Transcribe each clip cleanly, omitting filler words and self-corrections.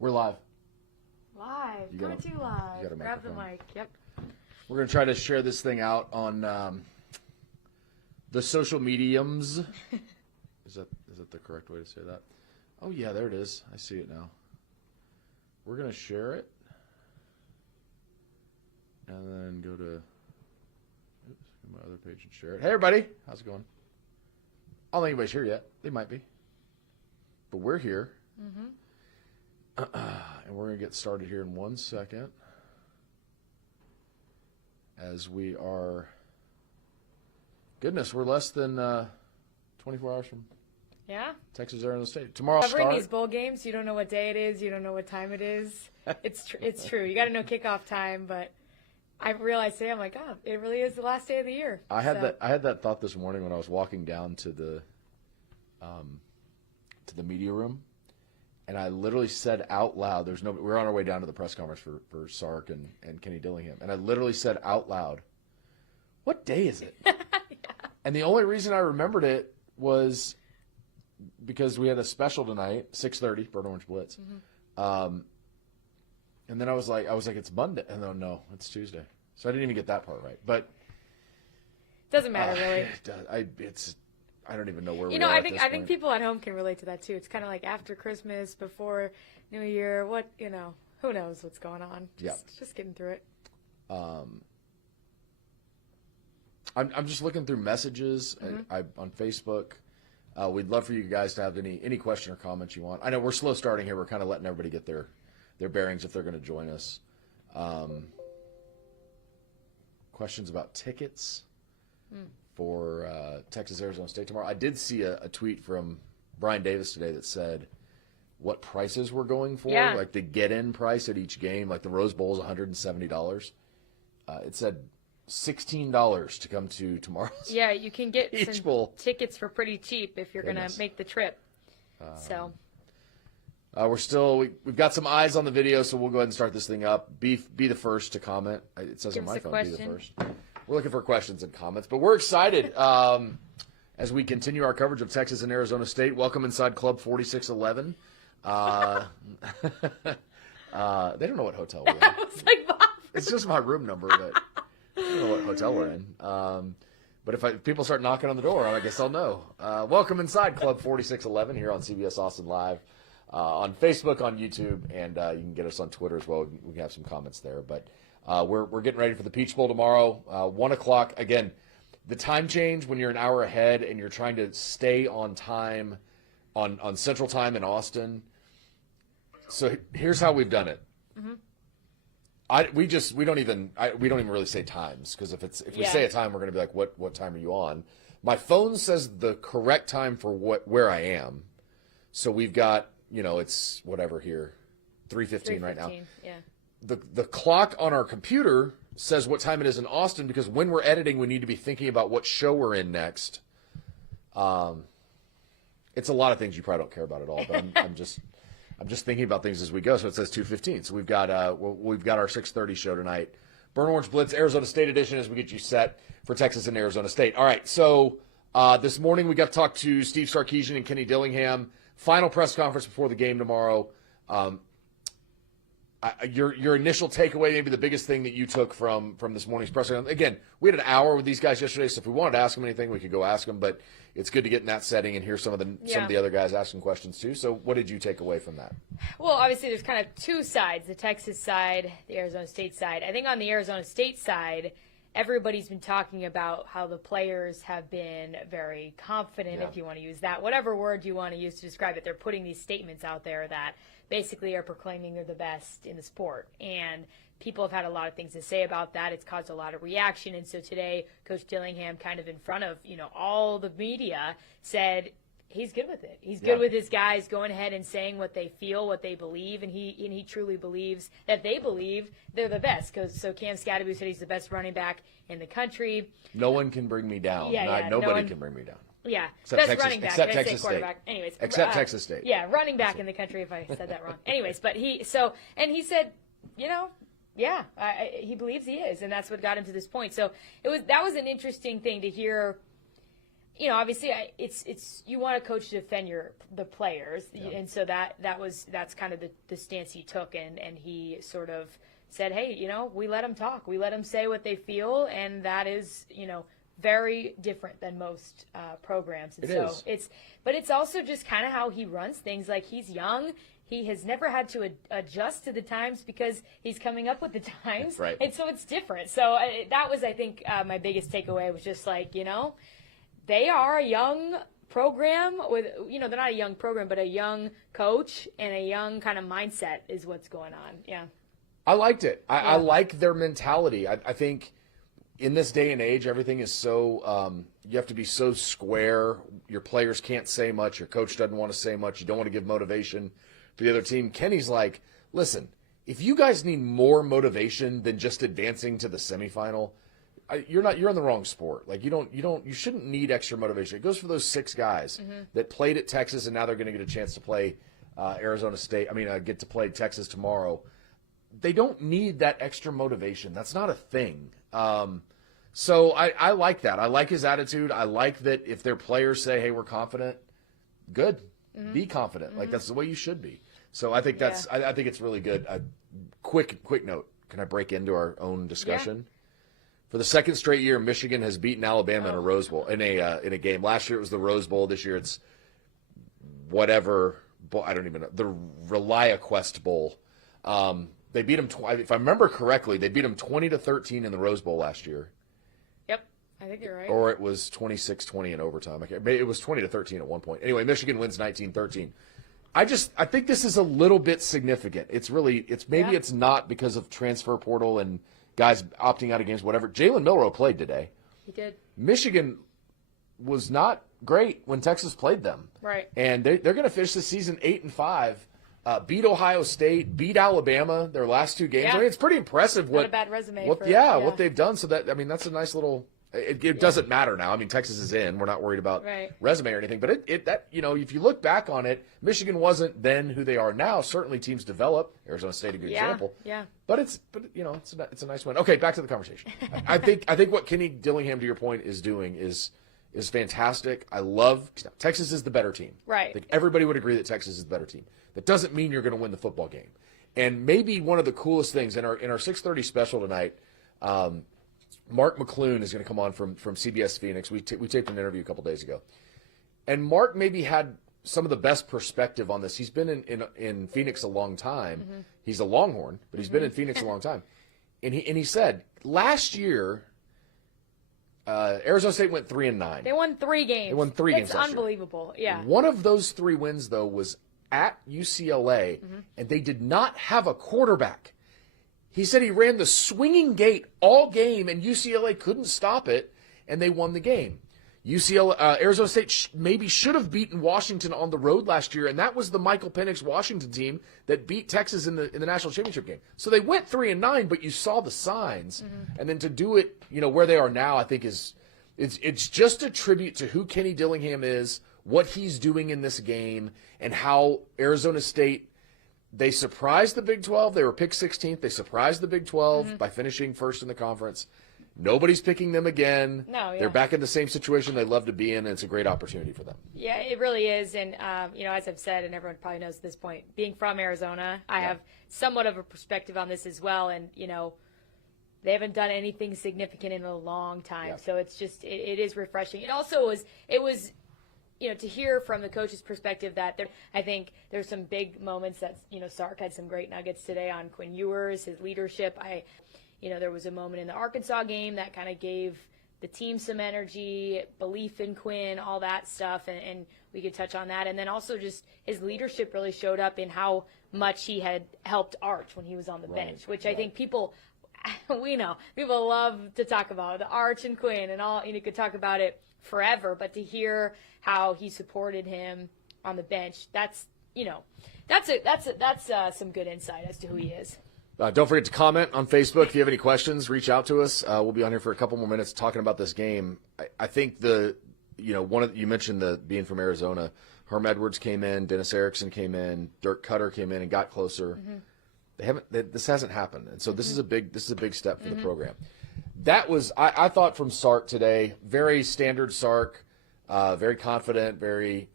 We're live. Live. Coming to you live. Grab the mic. Yep. We're going to try to share this thing out on the social mediums. Is that the correct way to say that? Oh, yeah, there it is. I see it now. We're going to share it. And then go to my other page and share it. Hey, everybody. How's it going? I don't think anybody's here yet. They might be. But we're here. Mm-hmm. And we're going to get started here in 1 second. As we are, goodness, we're less than 24 hours from Texas, Arizona State. Tomorrow covering these bowl games, you don't know what day it is, you don't know what time it is. It's true. You got to know kickoff time, but I realized today, I'm like, God, it really is the last day of the year. I had that thought this morning when I was walking down to the media room. And I literally said out loud, we're on our way down to the press conference for Sark and Kenny Dillingham. And I literally said out loud, what day is it? Yeah. And the only reason I remembered it was because we had a special tonight, 6:30, Burnt Orange Blitz. Mm-hmm. And then I was like, it's Monday. And then, no, it's Tuesday. So I didn't even get that part right. But doesn't matter, really. It does. I don't even know where we are. I think people at home can relate to that too. It's kind of like after Christmas, before New Year. Who knows what's going on? Just getting through it. I'm just looking through messages on Facebook. We'd love for you guys to have any question or comments you want. I know we're slow starting here. We're kind of letting everybody get their bearings if they're going to join us. Questions about tickets. For Texas, Arizona State tomorrow. I did see a tweet from Brian Davis today that said what prices we're going for, like the get-in price at each game. Like the Rose Bowl is $170. It said $16 to come to tomorrow's. Yeah, you can get some tickets for pretty cheap if you're going to make the trip. We've got some eyes on the video, so we'll go ahead and start this thing up. Be the first to comment. It says on my phone, be the first. We're looking for questions and comments, but we're excited as we continue our coverage of Texas and Arizona State. Welcome inside Club 4611. They don't know what hotel we're in. I was like, Bob. It's just my room number, but I don't know what hotel we're in. But if people start knocking on the door, I guess I'll know. Welcome inside Club 4611 here on CBS Austin Live, on Facebook, on YouTube, and you can get us on Twitter as well. We can have some comments there, but. We're getting ready for the Peach Bowl tomorrow, 1 o'clock. Again, the time change when you're an hour ahead and you're trying to stay on time on Central Time in Austin. So here's how we've done it. Mm-hmm. We don't even really say times, because if we say a time, we're going to be like, what time are you on? My phone says the correct time for where I am. So we've got it's whatever here, 3:15 right now. Yeah. The clock on our computer says what time it is in Austin, because when we're editing, we need to be thinking about what show we're in next. It's a lot of things you probably don't care about at all, but I'm just thinking about things as we go. So it says 2:15. So we've got our 6:30 show tonight, Burnt Orange Blitz Arizona State edition, as we get you set for Texas and Arizona State. All right, so this morning we got to talk to Steve Sarkisian and Kenny Dillingham. Final press conference before the game tomorrow. Your initial takeaway, maybe the biggest thing that you took from this morning's press conference. Again, we had an hour with these guys yesterday, so if we wanted to ask them anything, we could go ask them. But it's good to get in that setting and hear some of the other guys asking questions too. So, what did you take away from that? Well, obviously, there's kind of two sides: the Texas side, the Arizona State side. I think on the Arizona State side, everybody's been talking about how the players have been very confident, if you want to use that, whatever word you want to use to describe it. They're putting these statements out there that basically are proclaiming they're the best in the sport. And people have had a lot of things to say about that. It's caused a lot of reaction. And so today, Coach Dillingham, kind of in front of, all the media, said he's good with it. He's good with his guys going ahead and saying what they feel, what they believe, and he truly believes that they believe they're the best. So Cam Scatterby said he's the best running back in the country. No one can bring me down. Nobody can bring me down. Yeah, except best Texas, running back. except I Texas say quarterback. State. Anyways, except Texas State. Yeah, running back in the country. If I said that wrong. Anyways, but he said, he believes he is, and that's what got him to this point. So that was an interesting thing to hear. obviously it's you want a coach to defend the players, and so that's kind of the stance he took, and he sort of said, hey, we let them talk, we let them say what they feel, and that is very different than most programs. And but it's also just kind of how he runs things. Like, he's young. He has never had to adjust to the times because he's coming up with the times. Right. And so it's different. So that was, I think, my biggest takeaway was just like, they are a young program with, they're not a young program, but a young coach and a young kind of mindset is what's going on. Yeah. I liked it. I like their mentality. I think in this day and age, everything is so you have to be so square. Your players can't say much. Your coach doesn't want to say much. You don't want to give motivation for the other team. Kenny's like, listen, if you guys need more motivation than just advancing to the semifinal, you're in the wrong sport. Like, you shouldn't need extra motivation. It goes for those 6 guys that played at Texas, and now they're going to get a chance to play Arizona State. Get to play Texas tomorrow. They don't need that extra motivation. That's not a thing. So I like that. I like his attitude. I like that if their players say, hey, we're confident, good. Be confident. Like, that's the way you should be. So I think I think it's really good. Quick note. Can I break into our own discussion? Yeah. For the second straight year, Michigan has beaten Alabama in a Rose Bowl, in a game. Last year it was the Rose Bowl. This year it's whatever. I don't even know. The ReliaQuest Bowl. They beat them, if I remember correctly, they beat them 20-13 in the Rose Bowl last year. Yep, I think you're right. Or it was 26-20 in overtime. It was 20-13 at one point. Anyway, Michigan wins 19-13. I think this is a little bit significant. It's not because of transfer portal and guys opting out of games, whatever. Jalen Milroe played today. He did. Michigan was not great when Texas played them. Right. And they're going to finish the season 8-5. Beat Ohio State, beat Alabama their last 2 games. Yeah. It's pretty impressive what a bad resume. What they've done. So that's a nice little. It doesn't matter now. Texas is in. We're not worried about resume or anything. But if you look back on it, Michigan wasn't then who they are now. Certainly teams develop. Arizona State a good example. Yeah. But it's a nice win. Okay, back to the conversation. I think what Kenny Dillingham, to your point, is doing is fantastic. I love Texas is the better team. Right. I think everybody would agree that Texas is the better team. That doesn't mean you're going to win the football game. And maybe one of the coolest things in our 6:30 special tonight, Mark McClune is going to come on from CBS Phoenix. We taped an interview a couple days ago, and Mark maybe had some of the best perspective on this. He's been in Phoenix a long time. Mm-hmm. He's a Longhorn, but he's been in Phoenix a long time. And he said last year, Arizona State went 3-9. They won 3 games. That's unbelievable. Yeah. One of those 3 wins though was at UCLA, and they did not have a quarterback. He said he ran the swinging gate all game, and UCLA couldn't stop it, and they won the game. Arizona State maybe should have beaten Washington on the road last year, and that was the Michael Penix Washington team that beat Texas in the national championship game. So they went 3-9, but you saw the signs, and then to do it, where they are now, I think it's just a tribute to who Kenny Dillingham is, what he's doing in this game, and how Arizona State, they surprised the Big 12. They were picked 16th. They surprised the Big 12 by finishing first in the conference. Nobody's picking them again. No, yeah. They're back in the same situation they love to be in, and it's a great opportunity for them. Yeah, it really is. And, as I've said, and everyone probably knows at this point, being from Arizona, I have somewhat of a perspective on this as well. And, they haven't done anything significant in a long time. Yeah. So it's just, it is refreshing. It also was, to hear from the coach's perspective that I think there's some big moments that, Sark had some great nuggets today on Quinn Ewers, his leadership. There was a moment in the Arkansas game that kind of gave the team some energy, belief in Quinn, all that stuff, and we could touch on that. And then also just his leadership really showed up in how much he had helped Arch when he was on the bench, which I think people love to talk about, the Arch and Quinn and all. You could talk about it forever, but to hear how he supported him on the bench, that's some good insight as to who he is. Don't forget to comment on Facebook. If you have any questions, reach out to us. We'll be on here for a couple more minutes talking about this game. I think you mentioned being from Arizona. Herm Edwards came in, Dennis Erickson came in, Dirk Cutter came in and got closer. This hasn't happened, and so this is a big step for the program. That was I thought from Sark today, very standard Sark. very confident, very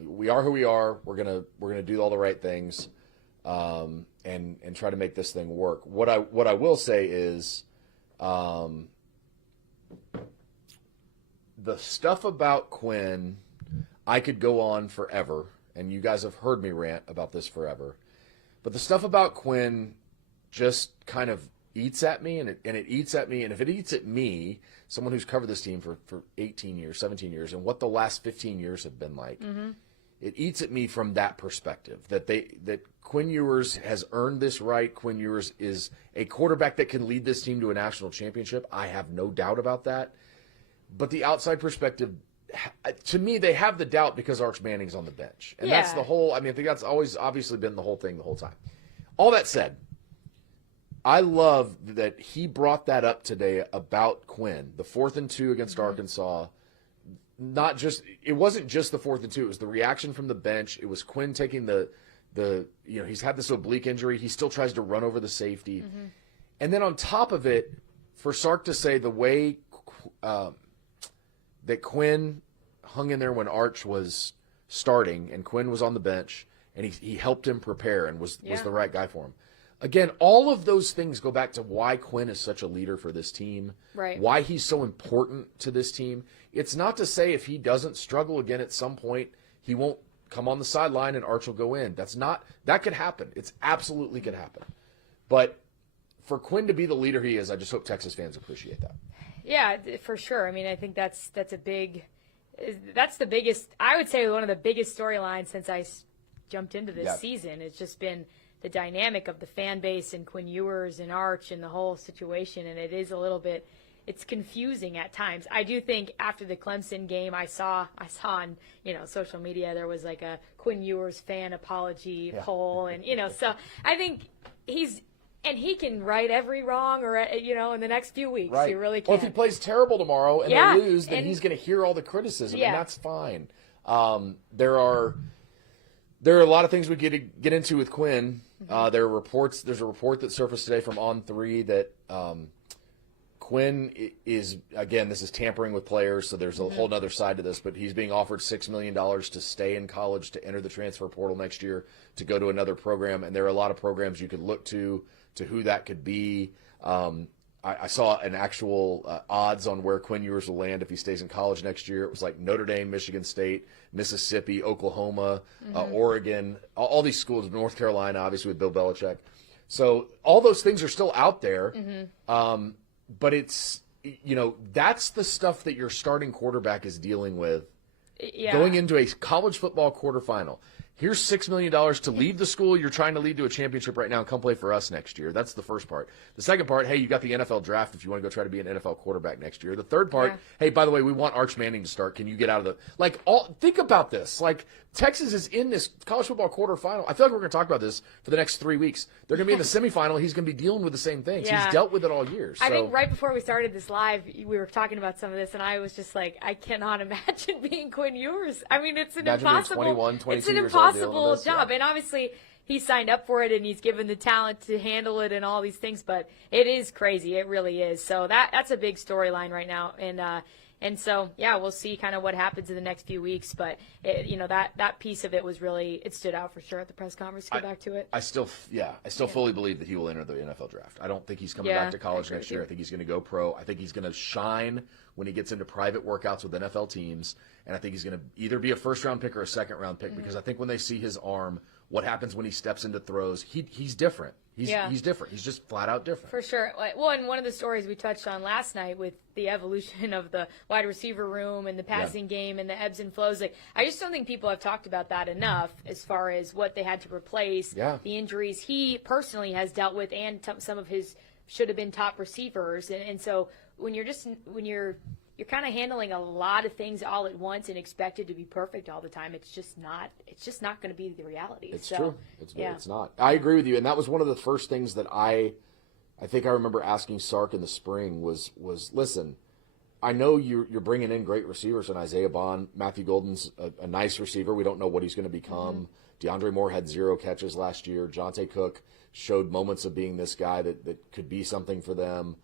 we are who we are. We're gonna do all the right things, and try to make this thing work. What I will say is, the stuff about Quinn, I could go on forever, and you guys have heard me rant about this forever. But the stuff about Quinn just kind of eats at me, and it eats at me. And if it eats at me, someone who's covered this team for 18 years, 17 years, and what the last 15 years have been like, it eats at me from that perspective, that Quinn Ewers has earned this right. Quinn Ewers is a quarterback that can lead this team to a national championship. I have no doubt about that. But the outside perspective, to me, they have the doubt because Arch Manning's on the bench. And that's the whole, I think that's always obviously been the whole thing the whole time. All that said, I love that he brought that up today about Quinn, the 4th and 2 against Arkansas. It wasn't just the 4th and 2, it was the reaction from the bench. It was Quinn taking he's had this oblique injury. He still tries to run over the safety. And then on top of it, for Sark to say the way that Quinn hung in there when Arch was starting and Quinn was on the bench, and he helped him prepare and was the right guy for him. Again, all of those things go back to why Quinn is such a leader for this team, right? Why he's so important to this team. It's not to say if he doesn't struggle again at some point, he won't come on the sideline and Arch will go in. That could happen. It's absolutely could happen. But for Quinn to be the leader he is, I just hope Texas fans appreciate that. Yeah, for sure. I think that's the biggest, I would say one of the biggest storylines since I jumped into this season. It's just been the dynamic of the fan base and Quinn Ewers and Arch and the whole situation, and it is a little bit, it's confusing at times. I do think after the Clemson game, I saw on social media there was like a Quinn Ewers fan apology poll, and so I think he can right every wrong, or in the next few weeks, right. He really can. Well, if he plays terrible tomorrow and they lose, then he's going to hear all the criticism, and that's fine. There are a lot of things we get into with Quinn. There are reports. There's a report that surfaced today from On3 that Quinn is, again, this is tampering with players, so there's a whole other side to this, but he's being offered $6 million to stay in college, to enter the transfer portal next year, to go to another program, and there are a lot of programs you could look to who that could be. I saw an actual odds on where Quinn Ewers will land if he stays in college next year. It was like Notre Dame, Michigan State, Mississippi, Oklahoma, Oregon, all these schools, North Carolina, obviously with Bill Belichick. So all those things are still out there. But it's, that's the stuff that your starting quarterback is dealing with going into a college football quarterfinal. Here's $6 million to leave the school you're trying to lead to a championship right now and come play for us next year. That's the first part. The second part, hey, you got the NFL draft if you want to go try to be an NFL quarterback next year. The third part, hey, by the way, we want Arch Manning to start. Can you get out of the think about this. Texas is in this college football quarterfinal. I feel like we're going to talk about this for the next 3 weeks. They're going to be in the semifinal. He's going to be dealing with the same things. He's dealt with it all year. So. I think right before we started this live, we were talking about some of this, and I was just like, I cannot imagine being Quinn Ewers. It's an impossible job. And obviously, he signed up for it, and he's given the talent to handle it and all these things. But it is crazy. It really is. So that's a big storyline right now. And so, we'll see kind of what happens in the next few weeks. But, that piece of it was really, it stood out for sure at the press conference. Go back to it. I still fully believe that he will enter the NFL draft. I don't think he's coming back to college next year. I think he's going to go pro. I think he's going to shine when he gets into private workouts with NFL teams. And I think he's going to either be a first-round pick or a second-round pick because I think when they see his arm, what happens when he steps into throws, he's different. He's different. He's just flat out different. For sure. Well, and one of the stories we touched on last night with the evolution of the wide receiver room and the passing game and the ebbs and flows, I just don't think people have talked about that enough as far as what they had to replace, the injuries he personally has dealt with, and some of his should have been top receivers. And so when you're kind of handling a lot of things all at once and expected to be perfect all the time, it's just not going to be the reality. It's true. It's not. I agree with you. And that was one of the first things that I think I remember asking Sark in the spring was listen, I know you're bringing in great receivers in Isaiah Bond. Matthew Golden's a nice receiver. We don't know what he's going to become. DeAndre Moore had 0 catches last year. Jonte Cook showed moments of being this guy that could be something for them.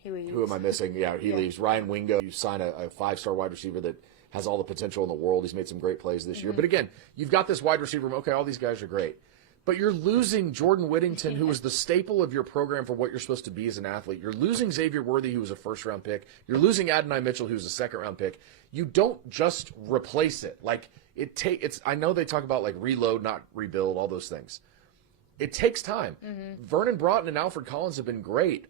He leaves. Who am I missing? Yeah, he leaves. Ryan Wingo, you sign a 5-star wide receiver that has all the potential in the world. He's made some great plays this year. But again, you've got this wide receiver room. Okay, all these guys are great. But you're losing Jordan Whittington, who was the staple of your program for what you're supposed to be as an athlete. You're losing Xavier Worthy, who was a first-round pick. You're losing Adonai Mitchell, who's a second-round pick. You don't just replace it. Like, I know they talk about, like, reload, not rebuild, all those things. It takes time. Vernon Broughton and Alfred Collins have been great.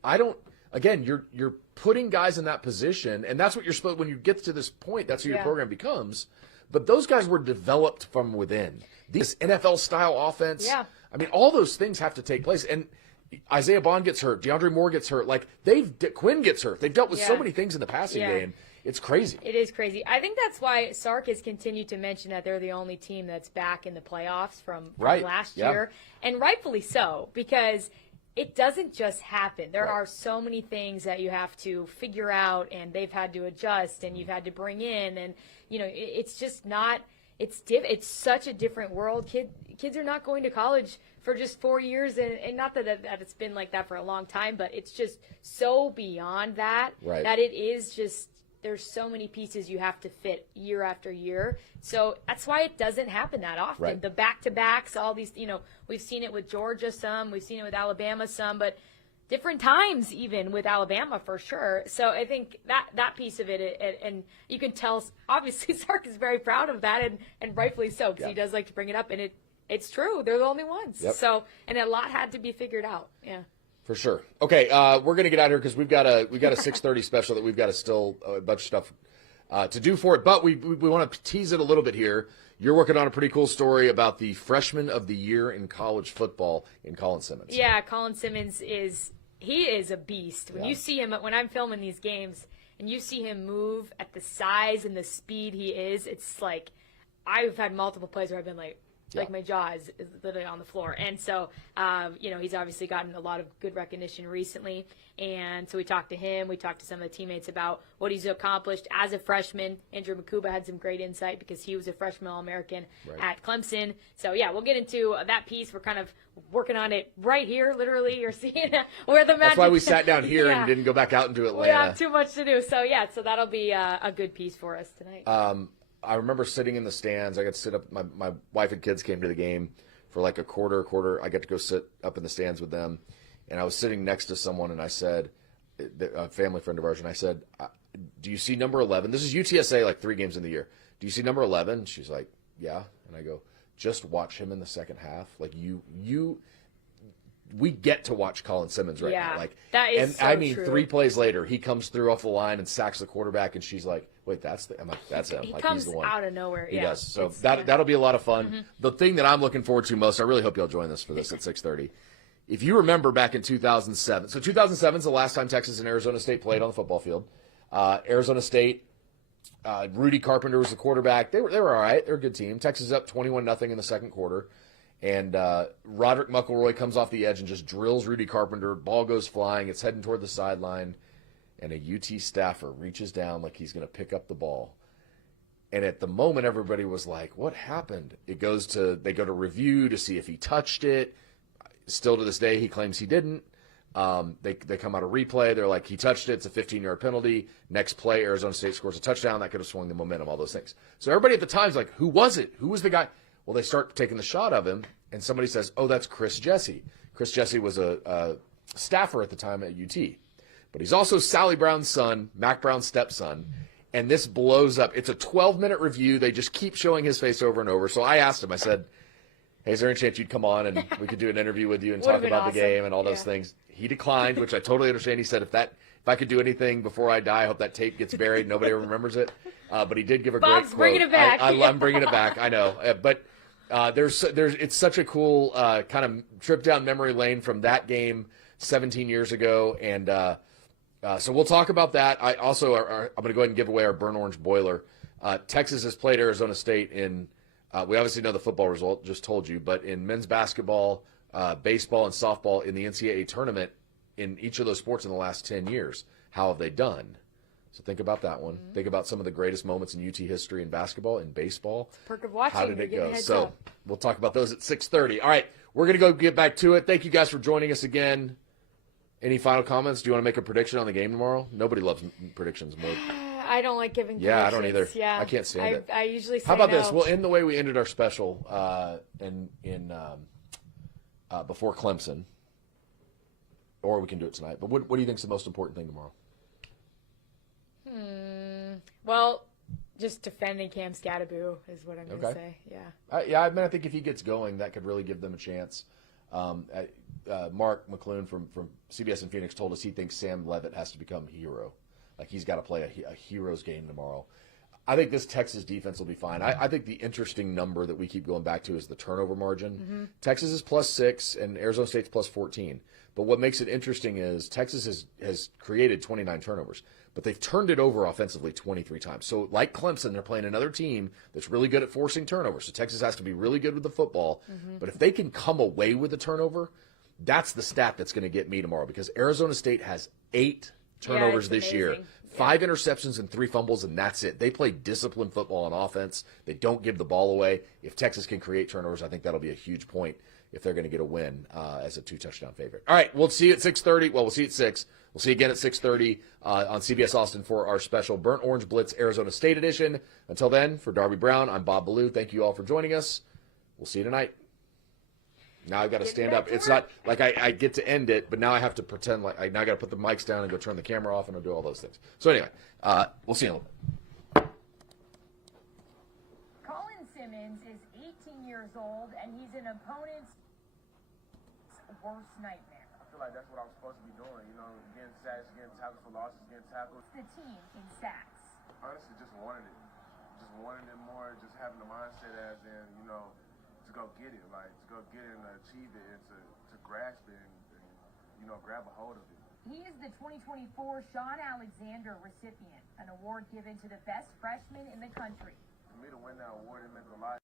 Again, you're putting guys in that position, and that's what you're supposed, when you get to this point, that's who your program becomes. But those guys were developed from within. This NFL-style offense, I mean, all those things have to take place. And Isaiah Bond gets hurt. DeAndre Moore gets hurt. Like, Quinn gets hurt. They've dealt with so many things in the passing game. It's crazy. It is crazy. I think that's why Sark has continued to mention that they're the only team that's back in the playoffs from last year. And rightfully so, because it doesn't just happen. There are so many things that you have to figure out, and they've had to adjust, and you've had to bring in. And, you know, it's just not – it's such a different world. Kids are not going to college for just 4 years, and not that it's been like that for a long time, but it's just so beyond that that it is just there's so many pieces you have to fit year after year. So that's why it doesn't happen that often. The back-to-backs, all these, you know, we've seen it with Georgia some, we've seen it with Alabama some, but different times even with Alabama for sure. So I think that piece of it, and you can tell, obviously Sark is very proud of that, and rightfully so, because he does like to bring it up, and it's true. They're the only ones. So, and a lot had to be figured out. Yeah. For sure. Okay, we're going to get out of here because we've got a 6:30 special that we've got a bunch of stuff to do for it. But we want to tease it a little bit here. You're working on a pretty cool story about the freshman of the year in college football in Colin Simmons. Yeah, Colin Simmons is a beast. When you see him, when I'm filming these games, and you see him move at the size and the speed he is, it's like I've had multiple plays where I've been like my jaw is literally on the floor. And so, you know, he's obviously gotten a lot of good recognition recently. And so we talked to him. We talked to some of the teammates about what he's accomplished as a freshman. Andrew Makuba had some great insight because he was a freshman All-American at Clemson. So, yeah, we'll get into that piece. We're kind of working on it right here, literally. You're seeing where the magic. That's why we sat down here and didn't go back out into Atlanta. We have too much to do. So, yeah, so that'll be a good piece for us tonight. I remember sitting in the stands. I got to sit up. My wife and kids came to the game for like a quarter. I got to go sit up in the stands with them. And I was sitting next to someone, and I said, a family friend of ours, and I said, do you see number 11? This is UTSA, like 3 games in the year. Do you see number 11? She's like, yeah. And I go, just watch him in the second half. Like, we get to watch Colin Simmons right now. Like, that is so true. 3 plays later, he comes through off the line and sacks the quarterback, and she's like, wait, I'm like, that's him. He like, comes he's the one. out of nowhere. He does. So that'll be a lot of fun. The thing that I'm looking forward to most, I really hope y'all join us for this at 6:30. If you remember back in 2007, so 2007 is the last time Texas and Arizona State played on the football field. Arizona State, Rudy Carpenter was the quarterback. They were all right. They're a good team. Texas is up 21-0 in the second quarter. And Roderick McElroy comes off the edge and just drills Rudy Carpenter. Ball goes flying. It's heading toward the sideline. And a UT staffer reaches down like he's going to pick up the ball. And at the moment, everybody was like, what happened? They go to review to see if he touched it. Still to this day, he claims he didn't. They come out of replay. They're like, he touched it. It's a 15-yard penalty. Next play, Arizona State scores a touchdown. That could have swung the momentum, all those things. So everybody at the time's like, who was it? Who was the guy? Well, they start taking the shot of him, and somebody says, oh, that's Chris Jesse. Chris Jesse was a staffer at the time at UT. But he's also Sally Brown's son, Mac Brown's stepson. And this blows up. It's a 12-minute review. They just keep showing his face over and over. So I asked him, I said, hey, is there any chance you'd come on and we could do an interview with you and talk about the game and all those things? He declined, which I totally understand. He said, if I could do anything before I die, I hope that tape gets buried. Nobody ever remembers it. But he did give a great quote. Bringing it back. I'm bringing it back. I know. But it's such a cool kind of trip down memory lane from that game 17 years ago. And so we'll talk about that. I'm going to go ahead and give away our Burn Orange Boiler. Texas has played Arizona State in we obviously know the football result, just told you, but in men's basketball, baseball, and softball in the NCAA tournament in each of those sports in the last 10 years, how have they done? So think about that one. Think about some of the greatest moments in UT history in basketball, in baseball. Perk of watching. How did it go? So we'll talk about those at 6:30. All right, we're going to go get back to it. Thank you guys for joining us again. Any final comments? Do you want to make a prediction on the game tomorrow? Nobody loves predictions more. I don't like giving predictions. Yeah, I don't either. Yeah. I can't stand it. I usually say How about no. this? We'll end the way we ended our special before Clemson. Or we can do it tonight. But what do you think is the most important thing tomorrow? Well, just defending Cam Scatterbo is what I'm going to say. Yeah. I think if he gets going, that could really give them a chance. Mark McClune from CBS in Phoenix told us he thinks Sam Leavitt has to become a hero. Like, he's got to play a hero's game tomorrow. I think this Texas defense will be fine. I think the interesting number that we keep going back to is the turnover margin. Mm-hmm. Texas is +6 and Arizona State's +14. But what makes it interesting is Texas has created 29 turnovers, but they've turned it over offensively 23 times. So like Clemson, they're playing another team that's really good at forcing turnovers. So Texas has to be really good with the football. Mm-hmm. But if they can come away with a turnover, that's the stat that's going to get me tomorrow, because Arizona State has 8 turnovers this year. 5 interceptions and 3 fumbles, and that's it. They play disciplined football on offense. They don't give the ball away. If Texas can create turnovers, I think that'll be a huge point if they're going to get a win as a 2-touchdown favorite. All right, we'll see you at 6:30. Well, we'll see you at 6. We'll see you again at 6:30 on CBS Austin for our special Burnt Orange Blitz Arizona State edition. Until then, for Darby Brown, I'm Bob Ballou. Thank you all for joining us. We'll see you tonight. Now I've got to stand up. It's not like I get to end it, but now I have to pretend like I got to put the mics down and go turn the camera off and I'll do all those things. So anyway, we'll see you in a little bit. Colin Simmons is 18 years old, and he's an opponent's worst nightmare. I feel like that's what I'm supposed to be doing, getting sacks, getting tackles for losses, getting tackles. The team in sacks. Honestly, just wanted it. Just wanted it more, just having the mindset as in, to go get it, to go get it and achieve it, and to grasp it and grab a hold of it. He is the 2024 Sean Alexander recipient, an award given to the best freshman in the country. For me to win that award, it meant a lot.